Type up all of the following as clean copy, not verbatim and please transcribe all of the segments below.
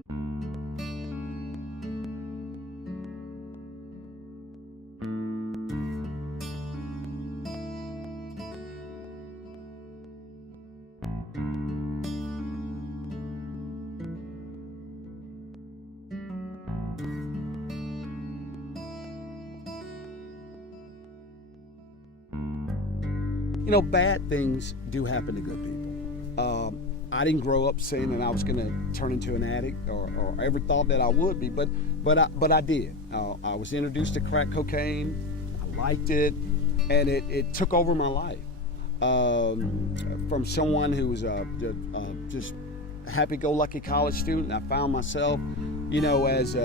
You know, bad things do happen to good people. I didn't grow up saying that I was going to turn into an addict, or ever thought that I would be, but I did. I was introduced to crack cocaine. I liked it, and it took over my life. From someone who was just a happy-go-lucky college student, I found myself, you know, as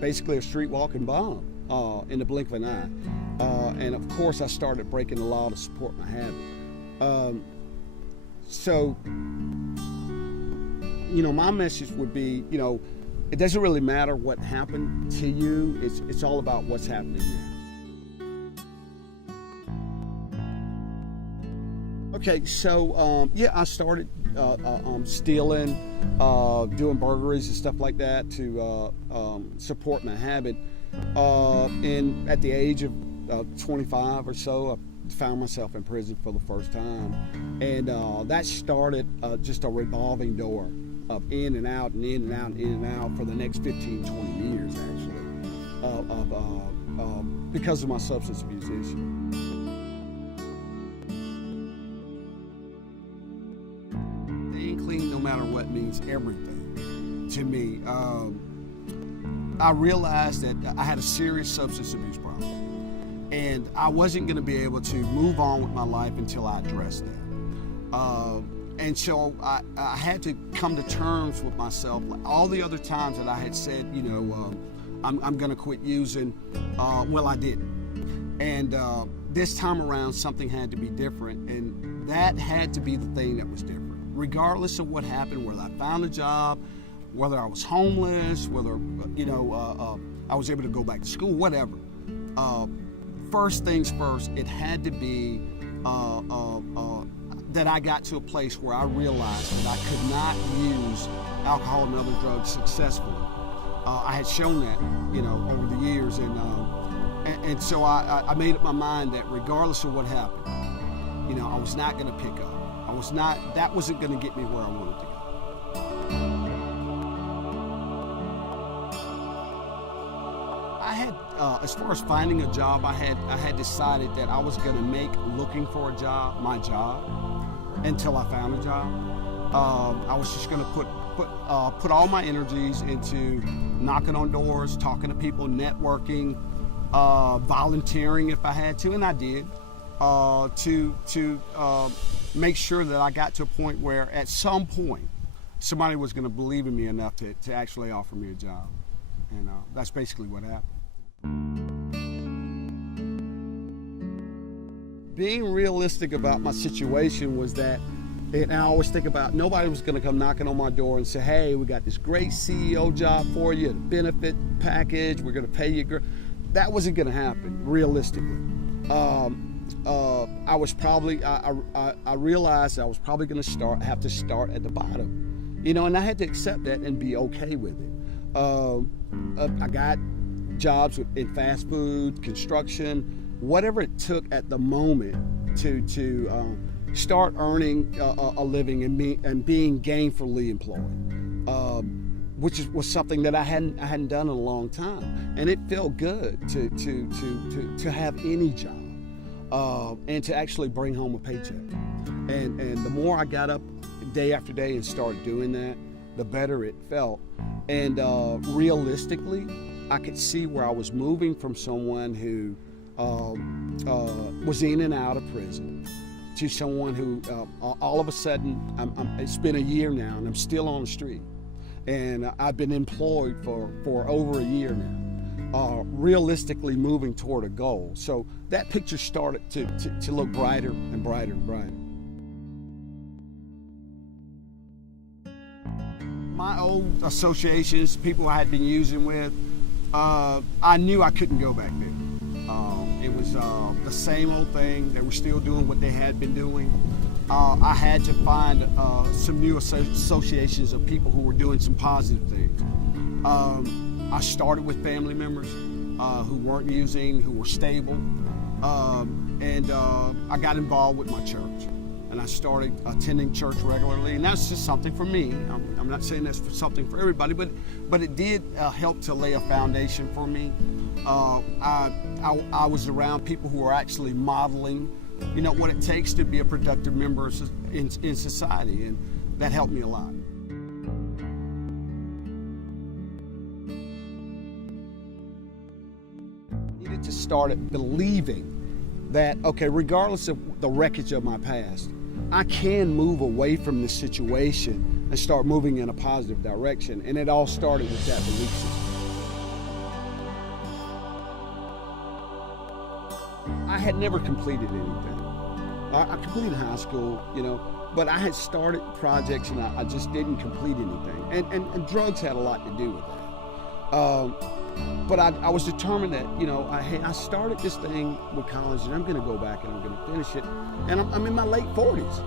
basically a street walking bomb in the blink of an eye. And of course, I started breaking the law to support my habit. So, you know, my message would be, you know, it doesn't really matter what happened to you. It's all about what's happening now. Okay, so yeah, I started stealing, doing burglaries and stuff like that to support my habit. And at the age of 25 or so, I found myself in prison for the first time, and that started just a revolving door of in and out and in and out and in and out for the next 15, 20 years actually, because of my substance abuse issue. Staying clean no matter what means everything to me. I realized that I had a serious substance abuse problem, and I wasn't going to be able to move on with my life until I addressed that. And so I had to come to terms with myself. Like all the other times that I had said, you know, I'm going to quit using, well, I didn't. And this time around, something had to be different, and that had to be the thing that was different. Regardless of what happened, whether I found a job, whether I was homeless, whether, you know, I was able to go back to school, whatever. First things first, it had to be that I got to a place where I realized that I could not use alcohol and other drugs successfully. I had shown that, you know, over the years, and so I made up my mind that regardless of what happened, you know, I was not going to pick up. That wasn't going to get me where I wanted to go. I had, as far as finding a job, I had decided that I was going to make looking for a job my job until I found a job. I was just going to put all my energies into knocking on doors, talking to people, networking, volunteering if I had to, and I did, to make sure that I got to a point where at some point somebody was going to believe in me enough to actually offer me a job. And that's basically what happened. Being realistic about my situation was that, and I always think about, nobody was going to come knocking on my door and say, hey, we got this great CEO job for you, a benefit package, we're going to pay you. That wasn't going to happen, realistically. I was probably, I realized I was probably going to have to start at the bottom, you know, and I had to accept that and be okay with it. I got jobs in fast food, construction, whatever it took at the moment to start earning a living and being gainfully employed, which was something that I hadn't done in a long time, and it felt good to have any job. And to actually bring home a paycheck. And the more I got up day after day and started doing that, the better it felt. And realistically, I could see where I was moving from someone who was in and out of prison to someone who all of a sudden, it's been a year now and I'm still on the street. And I've been employed for over a year now. Realistically moving toward a goal. So that picture started to look brighter and brighter and brighter. My old associations, people I had been using with, I knew I couldn't go back there. It was the same old thing. They were still doing what they had been doing. I had to find some new associations of people who were doing some positive things. I started with family members who weren't using, who were stable, and I got involved with my church. And I started attending church regularly, and that's just something for me. I'm not saying that's something for everybody, but it did help to lay a foundation for me. I was around people who were actually modeling, what it takes to be a productive member in society, and that helped me a lot. I needed to start believing that, okay, regardless of the wreckage of my past, I can move away from this situation and start moving in a positive direction. And it all started with that belief system. I had never completed anything. I completed high school, but I had started projects and I just didn't complete anything. And drugs had a lot to do with that. But I was determined that, I started this thing with college and I'm going to go back and I'm going to finish it. And I'm in my late 40s,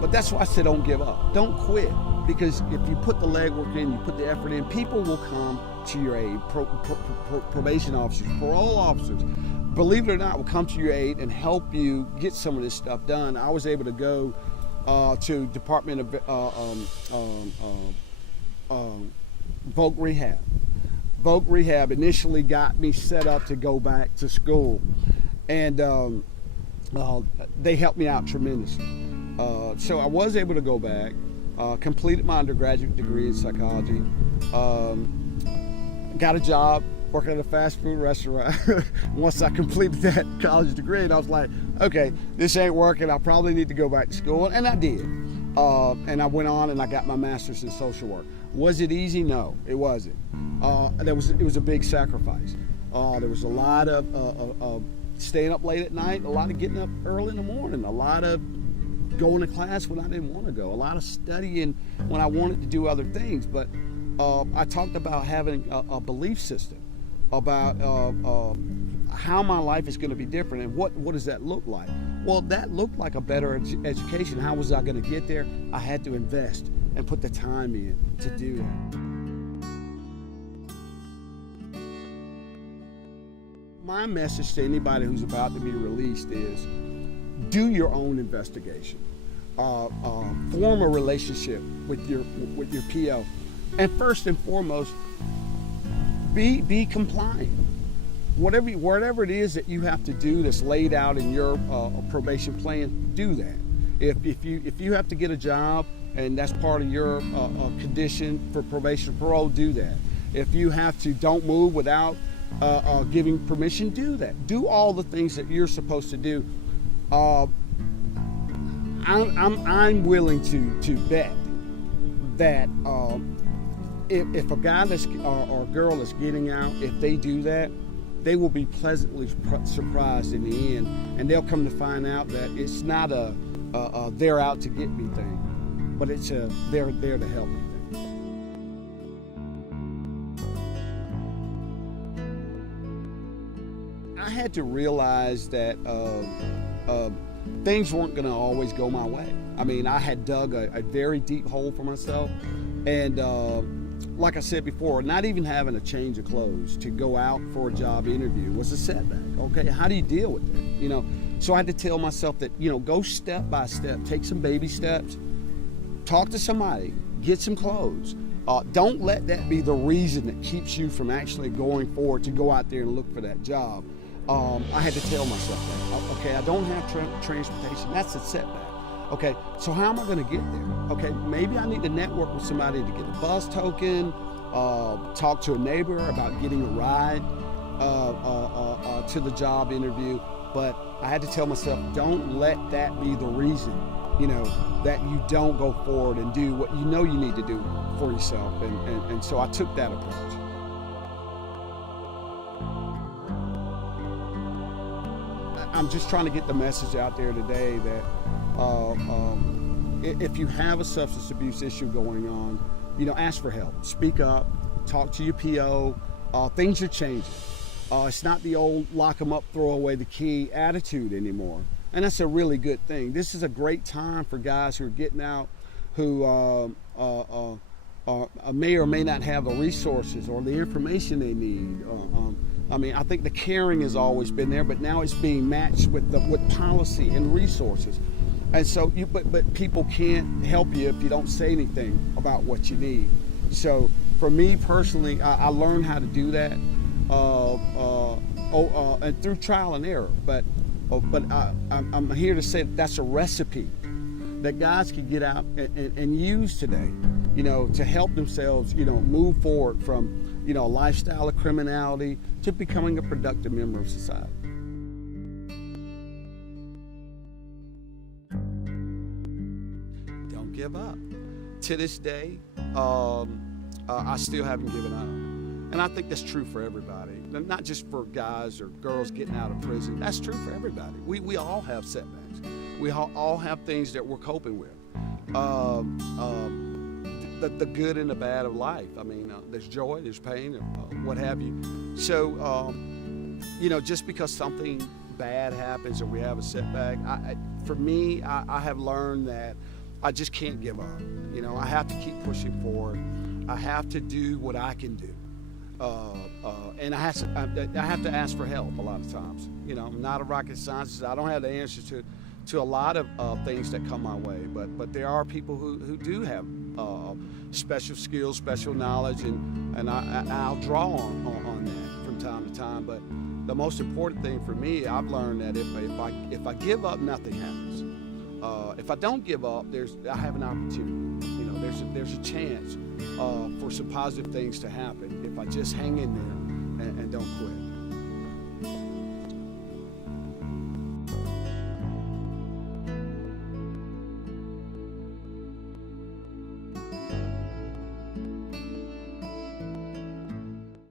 but that's why I said don't give up. Don't quit. Because if you put the legwork in, you put the effort in, people will come to your aid. Probation officers, parole officers, believe it or not, will come to your aid and help you get some of this stuff done. I was able to go to Department of Voc Rehab. Voc Rehab initially got me set up to go back to school, and they helped me out tremendously. So I was able to go back, completed my undergraduate degree in psychology, got a job working at a fast food restaurant. Once I completed that college degree, and I was like, okay, this ain't working, I probably need to go back to school, and I did. And I went on and I got my master's in social work. Was it easy? No, it wasn't. It was a big sacrifice. There was a lot of staying up late at night, a lot of getting up early in the morning, a lot of going to class when I didn't want to go, a lot of studying when I wanted to do other things. But I talked about having a belief system about how my life is going to be different and what does that look like. Well, that looked like a better education. How was I going to get there? I had to invest and put the time in to do that. My message to anybody who's about to be released is do your own investigation. Form a relationship with your PO. And first and foremost, be compliant. Whatever it is that you have to do that's laid out in your probation plan, do that. If you have to get a job and that's part of your condition for probation or parole, do that. If you have to don't move without giving permission, do that. Do all the things that you're supposed to do. I'm willing to bet that if a guy or a girl that's getting out, if they do that, they will be pleasantly surprised in the end, and they'll come to find out that it's not a they're out to get me thing, but it's a they're there to help me thing. I had to realize that things weren't going to always go my way. I mean, I had dug a very deep hole for myself, and like I said before, not even having a change of clothes to go out for a job interview was a setback. Okay, how do you deal with that? So I had to tell myself that, go step by step, take some baby steps, talk to somebody, get some clothes. Don't let that be the reason that keeps you from actually going forward to go out there and look for that job. I had to tell myself that. Okay, I don't have transportation. That's a setback. Okay, so how am I going to get there? Okay, maybe I need to network with somebody to get a bus token, talk to a neighbor about getting a ride to the job interview. But I had to tell myself, don't let that be the reason, that you don't go forward and do what you know you need to do for yourself. And so I took that approach. I'm just trying to get the message out there today that if you have a substance abuse issue going on, ask for help. Speak up, talk to your PO. Things are changing. It's not the old lock them up, throw away the key attitude anymore. And that's a really good thing. This is a great time for guys who are getting out, who may or may not have the resources or the information they need. I mean, I think the caring has always been there, but now it's being matched with policy and resources. And so, but people can't help you if you don't say anything about what you need. So, for me personally, I learned how to do that, and through trial and error. But I'm here to say that's a recipe that guys can get out and use today, to help themselves, move forward from, a lifestyle of criminality to becoming a productive member of society. Don't give up. To this day, I still haven't given up. And I think that's true for everybody, not just for guys or girls getting out of prison. That's true for everybody. We all have setbacks. We all have things that we're coping with. The good and the bad of life. I mean, there's joy, there's pain, what have you. So, just because something bad happens or we have a setback, for me, I have learned that I just can't give up. I have to keep pushing forward. I have to do what I can do. And I have to ask for help a lot of times. I'm not a rocket scientist. I don't have the answers to a lot of things that come my way. But there are people who do have special skills, special knowledge, and I'll draw on that from time to time. But the most important thing for me, I've learned that if I give up, nothing happens. If I don't give up, I have an opportunity. There's a chance for some positive things to happen if I just hang in there and don't quit.